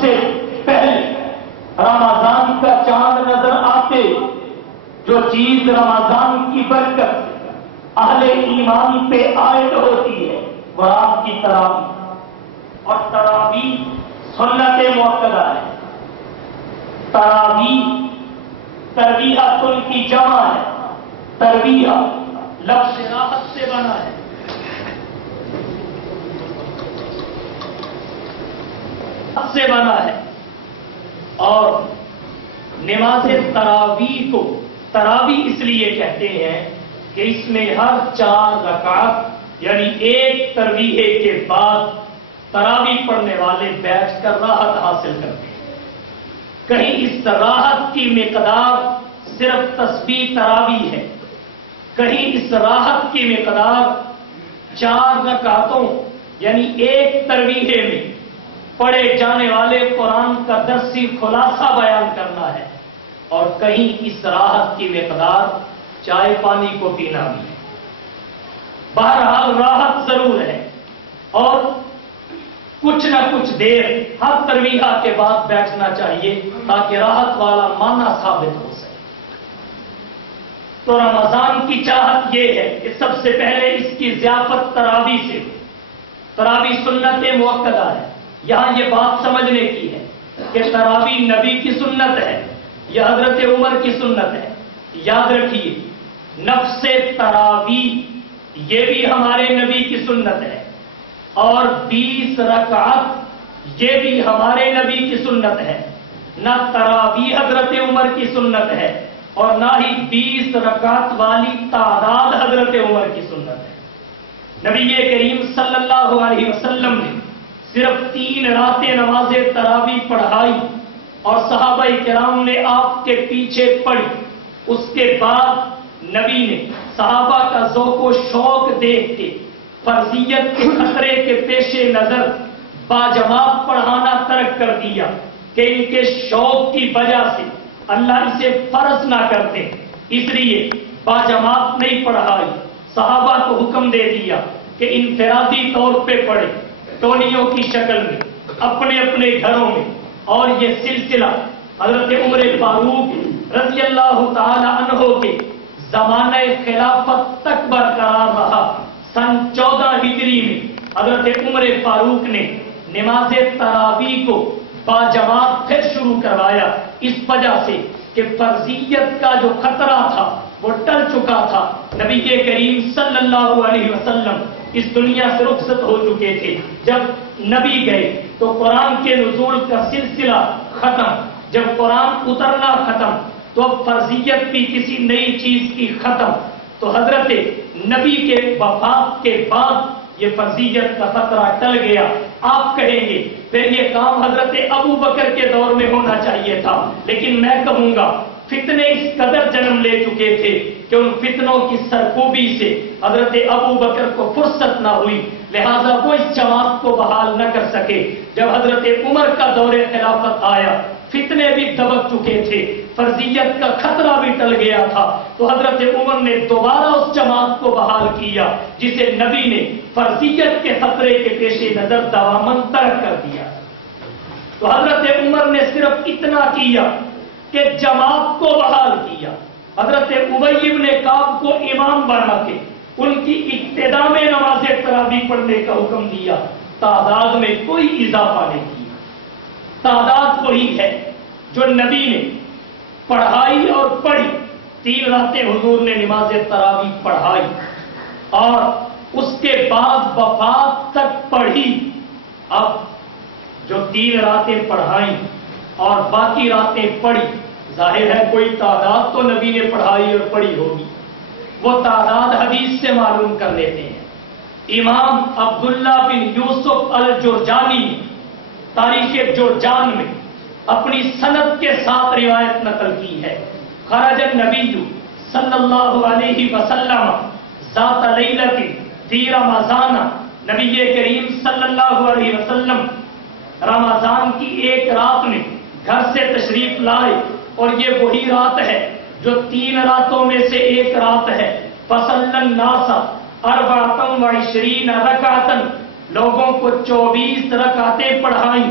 سے پہلے رمضان کا چاند نظر آتے جو چیز رمضان کی برکت اہل ایمان پہ عائد ہوتی ہے وہ رات کی تراویح، اور تراویح سنت مؤکدہ ہے۔ تراویح ترویحۃ کی جمع ہے، ترویح لفظ راحت سے بنا ہے۔ سے بنا ہے، اور نماز تراویح کو تراویح اس لیے کہتے ہیں کہ اس میں ہر 4 رکعت یعنی ایک ترویح کے بعد تراویح پڑھنے والے بیٹھ کر راحت حاصل کرتے ہیں۔ کہیں اس راحت کی مقدار صرف تسبیح تراویح ہے، کہیں اس راحت کی مقدار 4 رکعتوں یعنی ایک ترویح میں پڑھے جانے والے قرآن کا درسی خلاصہ بیان کرنا ہے، اور کہیں اس راحت کی مقدار چائے پانی کو پینا بھی ہے۔ بہرحال راحت ضرور ہے، اور کچھ نہ کچھ دیر ہر ترویحہ کے بعد بیٹھنا چاہیے تاکہ راحت والا معنی ثابت ہو سکے۔ تو رمضان کی چاہت یہ ہے کہ سب سے پہلے اس کی ضیافت تراویح سے، تراویح سنت مؤکدہ ہے۔ یہاں یہ بات سمجھنے کی ہے کہ تراویح نبی کی سنت ہے یا حضرت عمر کی سنت ہے۔ یاد رکھیے، نفس تراویح یہ بھی ہمارے نبی کی سنت ہے، اور 20 رکعت یہ بھی ہمارے نبی کی سنت ہے۔ نہ تراویح حضرت عمر کی سنت ہے اور نہ ہی 20 رکعت والی تعداد حضرت عمر کی سنت ہے۔ نبی کریم صلی اللہ علیہ وسلم نے صرف 3 راتیں نماز تراویح پڑھائی اور صحابہ کرام نے آپ کے پیچھے پڑھی۔ اس کے بعد نبی نے صحابہ کا ذوق و شوق دیکھ کے فرضیت کے خطرے کے پیش نظر باجماعت پڑھانا ترک کر دیا کہ ان کے شوق کی وجہ سے اللہ اسے فرض نہ کرتے، اس لیے باجماعت نہیں پڑھائی۔ صحابہ کو حکم دے دیا کہ انفرادی طور پہ پڑھے، ٹولیوں کی شکل میں اپنے اپنے گھروں میں، اور یہ سلسلہ حضرت عمر فاروق رضی اللہ تعالی عنہ کے زمانہ خلافت تک برقرار رہا۔ سن 14 ہجری میں حضرت عمر فاروق نے نماز تراویح کو باجماعت پھر شروع کروایا، اس وجہ سے کہ فرضیت کا جو خطرہ تھا وہ ٹل چکا تھا۔ نبی کریم صلی اللہ علیہ وسلم اس دنیا سے رخصت ہو چکے تھے۔ جب نبی گئے تو قرآن کے نزول کا سلسلہ ختم، جب قرآن اترنا ختم تو اب فرضیت بھی کسی نئی چیز کی ختم۔ تو حضرت نبی کے وفات کے بعد یہ فرضیت کا خطرہ ٹل گیا۔ آپ کہیں گے پھر یہ کام حضرت ابو بکر کے دور میں ہونا چاہیے تھا، لیکن میں کہوں گا فتنے اس قدر جنم لے چکے تھے کہ ان فتنوں کی سرکوبی سے حضرت ابو بکر کو فرصت نہ ہوئی، لہذا وہ اس جماعت کو بحال نہ کر سکے۔ جب حضرت عمر کا دور خلافت آیا، فتنے بھی دبک چکے تھے، فرضیت کا خطرہ بھی ٹل گیا تھا، تو حضرت عمر نے دوبارہ اس جماعت کو بحال کیا جسے نبی نے فرضیت کے خطرے کے پیش نظر دامن ترک کر دیا۔ تو حضرت عمر نے صرف اتنا کیا کہ جماعت کو بحال کیا۔ حضرت ابی بن کعب کو امام بنا کے ان کی ابتدا میں نماز تراویح پڑھنے کا حکم دیا، تعداد میں کوئی اضافہ نہیں کیا۔ تعداد وہی ہے جو نبی نے پڑھائی اور پڑھی۔ 3 راتیں حضور نے نماز تراویح پڑھائی اور اس کے بعد وفات تک پڑھی۔ اب جو 3 راتیں پڑھائیں اور باقی راتیں پڑھی، ظاہر ہے کوئی تعداد تو نبی نے پڑھائی اور پڑھی ہوگی، وہ تعداد حدیث سے معلوم کر لیتے ہیں۔ امام عبداللہ بن یوسف الجرجانی نے تاریخ جرجان میں اپنی سند کے ساتھ روایت نقل کی ہے۔ خرج النبی صلی اللہ علیہ وسلم ذات لیلۃ فی رمضان، نبی کریم صلی اللہ علیہ وسلم رمضان کی ایک رات میں گھر سے تشریف لائے، اور یہ وہی رات ہے جو 3 راتوں میں سے ایک رات ہے۔ فصلی الناس 24 رکعۃ، لوگوں کو 24 رکعتیں پڑھائیں۔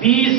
20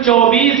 24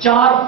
4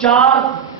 4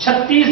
36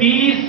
20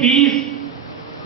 20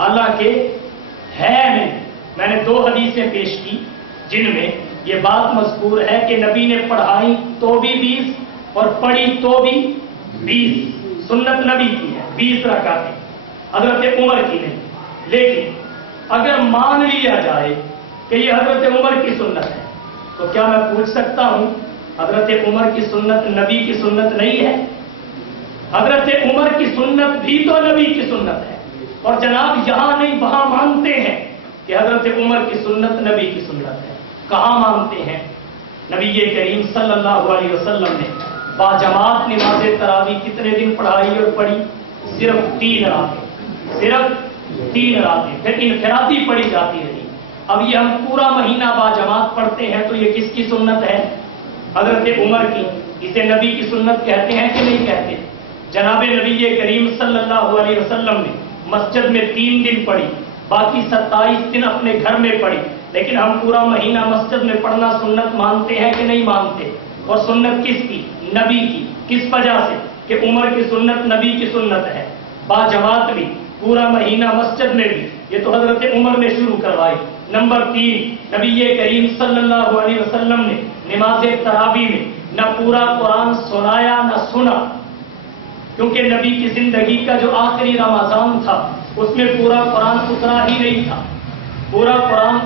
حالانکہ ہے نہیں. میں نے 2 حدیثیں پیش کی جن میں یہ بات مذکور ہے کہ نبی نے پڑھائی تو بھی 20 اور پڑھی تو بھی 20. سنت نبی کی ہے 20 رکعتیں، حضرت عمر کی نہیں. لیکن اگر مان لیا جائے کہ یہ حضرت عمر کی سنت ہے تو کیا میں پوچھ سکتا ہوں حضرت عمر کی سنت نبی کی سنت نہیں ہے؟ حضرت عمر کی سنت بھی تو نبی کی سنت ہے. اور جناب یہاں نہیں وہاں مانتے ہیں کہ حضرت عمر کی سنت نبی کی سنت ہے. کہاں مانتے ہیں؟ نبی کریم صلی اللہ علیہ وسلم نے باجماعت نماز تراویح کتنے دن پڑھائی اور پڑھی؟ صرف 3 راتیں. صرف 3 راتیں. پھر انفرادی پڑھی جاتی رہی. اب یہ ہم پورا مہینہ باجماعت پڑھتے ہیں تو یہ کس کی سنت ہے؟ حضرت عمر کی. اسے نبی کی سنت کہتے ہیں کہ نہیں کہتے؟ جناب نبی کریم صلی اللہ علیہ وسلم نے مسجد میں 3 دن پڑھی، باقی 27 دن اپنے گھر میں پڑھی. لیکن ہم پورا مہینہ مسجد میں پڑھنا سنت مانتے ہیں کہ نہیں مانتے؟ اور سنت کس کی؟ نبی کی. کس وجہ سے؟ کہ عمر کی سنت نبی کی سنت ہے. باجماعت بھی، پورا مہینہ مسجد میں بھی، یہ تو حضرت عمر نے شروع کروائی. نمبر 3، نبی کریم صلی اللہ علیہ وسلم نے نماز تراویح میں نہ پورا قرآن سنایا نہ سنا، کیونکہ نبی کی زندگی کا جو آخری رمضان تھا اس میں پورا قرآن اترا ہی نہیں تھا. پورا قرآن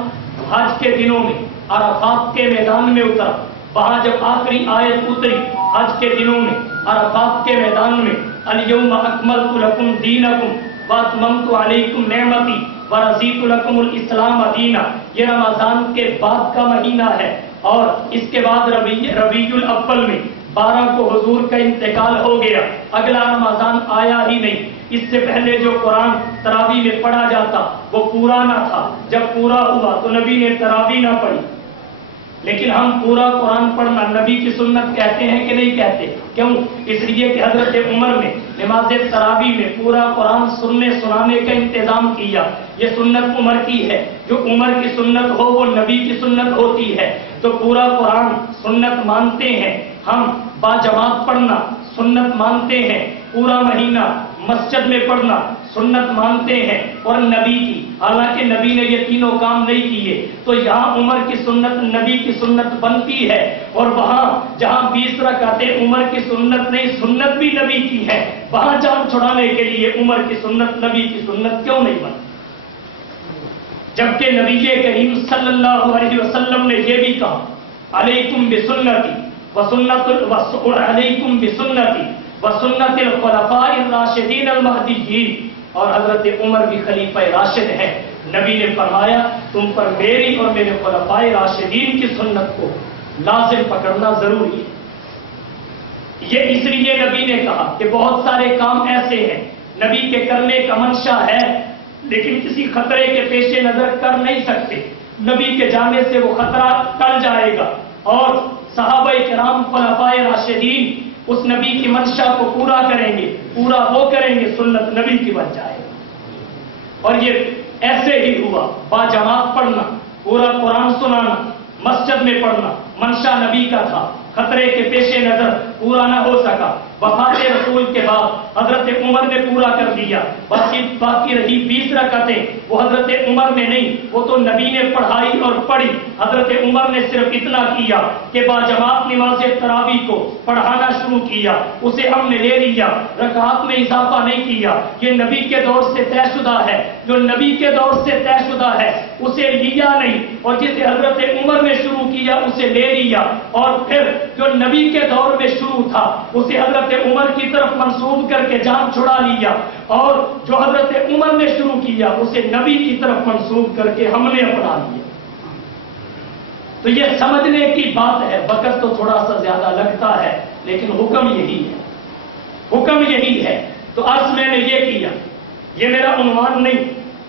حج کے دنوں میں عرفات کے میدان میں اترا. وہاں جب آخری آیت اتری حج کے دنوں میں عرفات کے میدان میں، الیوم اکملت لکم دینکم واتممت علیکم نعمتی ورضیت لکم الاسلام دینا. یہ رمضان کے بعد کا مہینہ ہے اور اس کے بعد ربیع الاول میں 12 کو حضور کا انتقال ہو گیا. اگلا رمضان آیا ہی نہیں. اس سے پہلے جو قرآن تراویح میں پڑھا جاتا وہ پورا نہ تھا. جب پورا ہوا تو نبی نے تراویح نہ پڑھی. لیکن ہم پورا قرآن پڑھنا نبی کی سنت کہتے ہیں کہ نہیں کہتے؟ کیوں؟ اس لیے کہ حضرت عمر نے نماز تراویح میں پورا قرآن سننے سنانے کا انتظام کیا. یہ سنت عمر کی ہے. جو عمر کی سنت ہو وہ نبی کی سنت ہوتی ہے. تو پورا قرآن سنت مانتے ہیں ہم. باجماعت پڑھنا سنت مانتے ہیں. پورا مہینہ مسجد میں پڑھنا سنت مانتے ہیں. اور نبی کی، حالانکہ نبی نے یہ تینوں کام نہیں کیے. تو یہاں عمر کی سنت نبی کی سنت بنتی ہے، اور وہاں جہاں 20 رکعتیں عمر کی سنت نہیں سنت بھی نبی کی ہے، وہاں جان چھڑانے کے لیے عمر کی سنت نبی کی سنت کیوں نہیں بنتی؟ جبکہ نبی کریم صلی اللہ علیہ وسلم نے یہ بھی کہا علیکم بسنتی علیکم بسنتی وسنت الخلفاء الراشدین المہدیین. اور حضرت عمر بھی خلیفہ راشد ہیں. نبی نے فرمایا تم پر میری اور میرے خلفاء راشدین کی سنت کو لازم پکڑنا ضروری ہے. یہ اس لیے نبی نے کہا کہ بہت سارے کام ایسے ہیں نبی کے کرنے کا منشا ہے لیکن کسی خطرے کے پیش نظر کر نہیں سکتے. نبی کے جانے سے وہ خطرہ ٹل جائے گا اور صحابہ کرام خلفاء راشدین اس نبی کی منشا کو پورا کریں گے. پورا وہ کریں گے سنت نبی کی بن جائے گا. اور یہ ایسے ہی ہوا. باجماعت پڑھنا، پورا قرآن سنانا، مسجد میں پڑھنا منشا نبی کا تھا. خطرے کے پیش نظر پورا نہ ہو سکا. وفات رسول کے بعد حضرت عمر نے پورا کر دیا. باقی رہی 20 رکعتیں وہ حضرت عمر نے نہیں، وہ تو نبی نے پڑھائی اور پڑھی. حضرت عمر نے صرف اتنا کیا کہ باجماعت نماز تراویح کو پڑھانا شروع کیا. اسے ہم نے لے لیا، رکعات میں اضافہ نہیں کیا. یہ نبی کے دور سے طے شدہ ہے. جو نبی کے دور سے طے شدہ ہے اسے لیا نہیں، اور جسے حضرت عمر نے شروع کیا اسے لے لیا. اور پھر جو نبی کے دور میں شروع تھا اسے حضرت عمر کی طرف منسوب کر کے جان چھڑا لیا، اور جو حضرت عمر نے شروع کیا اسے نبی کی طرف منسوب کر کے ہم نے اپنا لیا. تو یہ سمجھنے کی بات ہے. وقت تو تھوڑا سا زیادہ لگتا ہے لیکن حکم یہی ہے. حکم یہی ہے. تو عرض میں نے یہ کیا، یہ میرا عنوان نہیں،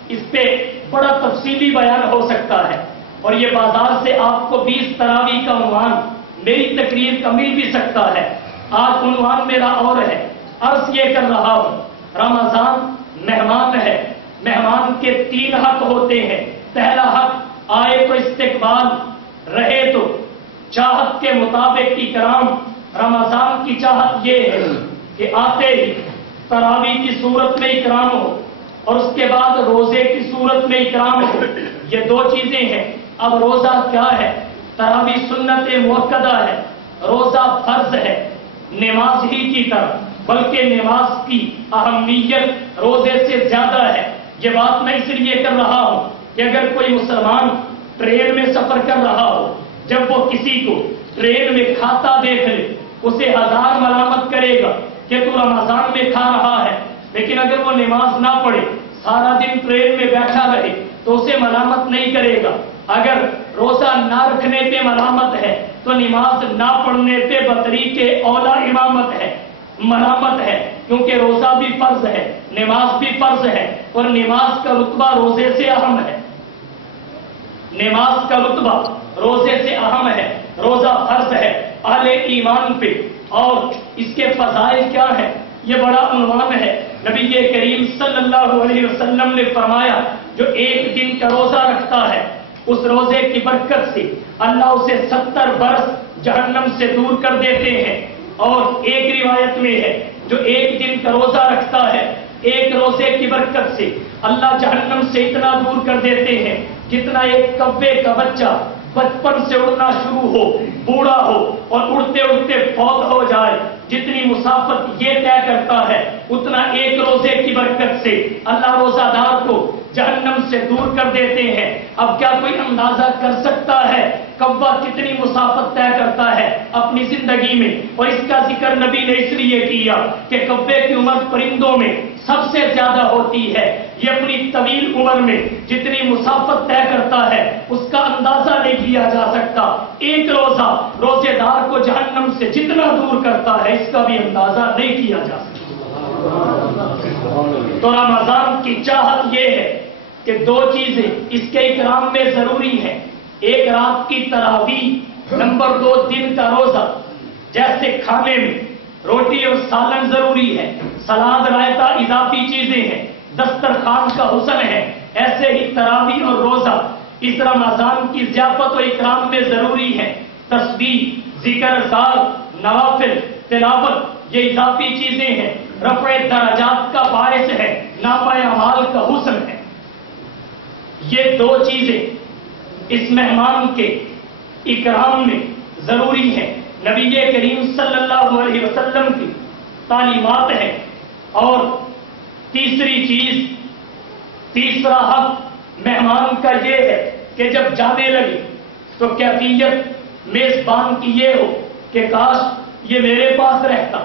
اس پہ بڑا تفصیلی بیان ہو سکتا ہے. اور یہ بازار سے آپ کو 20 تراویح کا عنوان میری تقریر کا مل بھی سکتا ہے. آج عنوان میرا اور ہے. عرض یہ کر رہا ہوں رمضان مہمان ہے. مہمان کے 3 حق ہوتے ہیں. پہلا حق آئے تو استقبال، رہے تو چاہت کے مطابق اکرام. رمضان کی چاہت یہ ہے کہ آتے ہی تراویح کی صورت میں اکرام ہو، اور اس کے بعد روزے کی صورت میں اکرام ہو، یہ دو چیزیں ہیں۔ اب روزہ کیا ہے؟ تراویح سنت مؤکدہ ہے، روزہ فرض ہے نماز ہی کی طرح، بلکہ نماز کی اہمیت روزے سے زیادہ ہے۔ یہ بات میں اس لیے کر رہا ہوں کہ اگر کوئی مسلمان ٹرین میں سفر کر رہا ہو، جب وہ کسی کو ٹرین میں کھاتا دیکھ لے اسے 1000 ملامت کرے گا کہ تو رمضان میں کھا رہا ہے، لیکن اگر وہ نماز نہ پڑھے سارا دن ٹرین میں بیٹھا رہے تو اسے ملامت نہیں کرے گا۔ اگر روزہ نہ رکھنے پہ ملامت ہے تو نماز نہ پڑھنے پہ بطریق اولا امامت ہے، ملامت ہے، کیونکہ روزہ بھی فرض ہے، نماز بھی فرض ہے، اور نماز کا رتبہ روزے سے اہم ہے۔ نماز کا رتبہ روزے سے اہم ہے، روزہ فرض ہے اہل ایمان پہ۔ اور اس کے فضائل کیا ہے؟ یہ بڑا عنوان ہے۔ نبی کریم صلی اللہ علیہ وسلم نے فرمایا جو ایک دن کا روزہ رکھتا ہے اس روزے کی برکت سے اللہ اسے 70 برس جہنم سے دور کر دیتے ہیں۔ اور ایک روایت میں ہے جو ایک دن کا روزہ رکھتا ہے ایک روزے کی برکت سے اللہ جہنم سے اتنا دور کر دیتے ہیں جتنا ایک کوے کا بچہ بچپن سے اڑنا شروع ہو، بوڑھا ہو اور اڑتے اڑتے فوت ہو جائے، جتنی مسافت یہ طے کرتا ہے اتنا ایک روزے کی برکت سے اللہ روزہ دار کو جہنم سے دور کر دیتے ہیں۔ اب کیا کوئی اندازہ کر سکتا ہے کوا کتنی مسافت طے کرتا ہے اپنی زندگی میں؟ اور اس کا ذکر نبی نے اس لیے کیا کہ کوے کی عمر پرندوں میں سب سے زیادہ ہوتی ہے، یہ اپنی طویل عمر میں جتنی مسافت طے کرتا ہے اس کا اندازہ نہیں کیا جا سکتا۔ ایک روزہ روزے دار کو جہنم سے جتنا دور کرتا ہے اس کا بھی اندازہ نہیں کیا جا سکتا۔ تو رمضان کی چاہت یہ ہے کہ دو چیزیں اس کے اکرام میں ضروری ہیں، ایک رات کی تراویح، نمبر 2 دن کا روزہ۔ جیسے کھانے میں روٹی اور سالن ضروری ہے، سلاد رائتا اضافی چیزیں ہیں، دسترخوان کا حسن ہے، ایسے ہی تراویح اور روزہ اس رمضان کی ضیافت و اکرام میں ضروری ہے۔ تسبیح، ذکر اذکار، نوافل، تلاوت یہ اضافی چیزیں ہیں، رفع درجات کا باعث ہے، نامہ اعمال کا حسن ہے۔ یہ دو چیزیں اس مہمان کے اکرام میں ضروری ہیں، نبی کریم صلی اللہ علیہ وسلم کی تعلیمات ہیں۔ اور تیسری چیز، تیسرا حق مہمان کا یہ ہے کہ جب جانے لگے تو کیفیت میزبان کی یہ ہو کہ کاش یہ میرے پاس رہتا،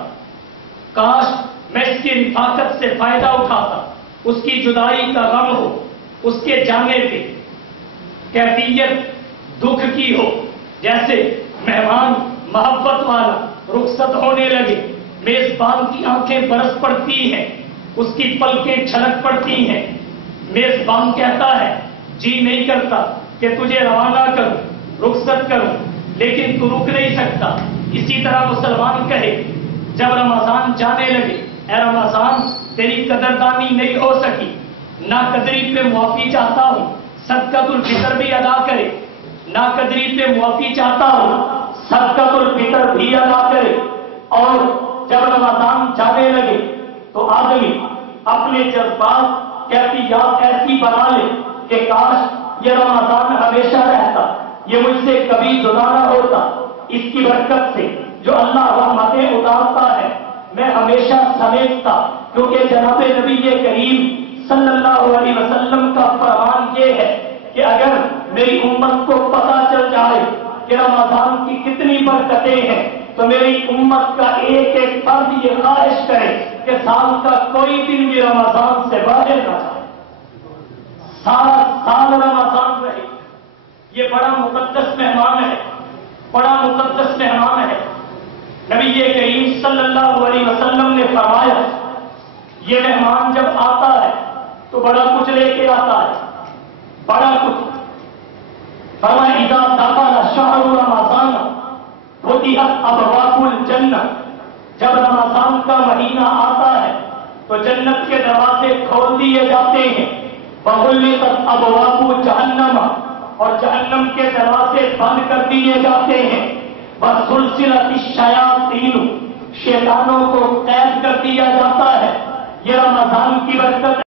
کاش میں اس کی رفاقت سے فائدہ اٹھاتا، اس کی جدائی کا غم ہو، اس کے جانے پہ کیفیت دکھ کی ہو۔ جیسے مہمان محبت والا رخصت ہونے لگے، میزبان کی آنکھیں برس پڑتی ہیں، اس کی پلکیں چھلک پڑتی ہیں، میزبان کہتا ہے جی نہیں کرتا کہ تجھے روانہ کروں، رخصت کروں، لیکن تو رک نہیں سکتا۔ اسی طرح مسلمان کہے جب رمضان جانے لگے اے رمضان تیری قدردانی نہیں ہو سکی، نا قدری پہ معافی چاہتا ہوں، صدقۃ الفطر بھی ادا کرے، نا قدری پہ معافی چاہتا ہوں، صدقۃ الفطر بھی ادا کرے۔ اور جب رمضان جانے لگے تو آدمی اپنے جذبات کیفیات ایسی بنا لے کہ کاش یہ رمضان ہمیشہ رہتا، یہ مجھ سے کبھی جدا نہ ہوتا۔ اس کی برکت سے جو اللہ رحمتیں اتارتا ہے میں ہمیشہ سمیٹتا، کیونکہ جناب نبی کریم صلی اللہ علیہ وسلم کا فرمان یہ ہے کہ اگر میری امت کو پتہ چل جائے کہ رمضان کی کتنی برکتیں ہیں تو میری امت کا ایک ایک فرد یہ خواہش کرے کہ سال کا کوئی دن بھی رمضان سے باہر نہ جائے، سارا سال رمضان رہے۔ یہ بڑا مقدس مہمان ہے، بڑا مقدس مہمان ہے۔ نبی کریم صلی اللہ علیہ وسلم نے فرمایا یہ مہمان جب آتا ہے تو بڑا کچھ لے کے آتا ہے، بڑا کچھ۔ فرمایا اذا دخل شہر رمضان فتحت ابواب الجنہ، جب رمضان کا مہینہ آتا ہے تو جنت کے دروازے کھول دیے جاتے ہیں، وغلقت ابواب جہنم، اور جہنم کے دروازے بند کر دیے جاتے ہیں، وسلسلت الشیاطین، شیطانوں کو قید کر دیا جاتا ہے۔ یہ رمضان کی برکت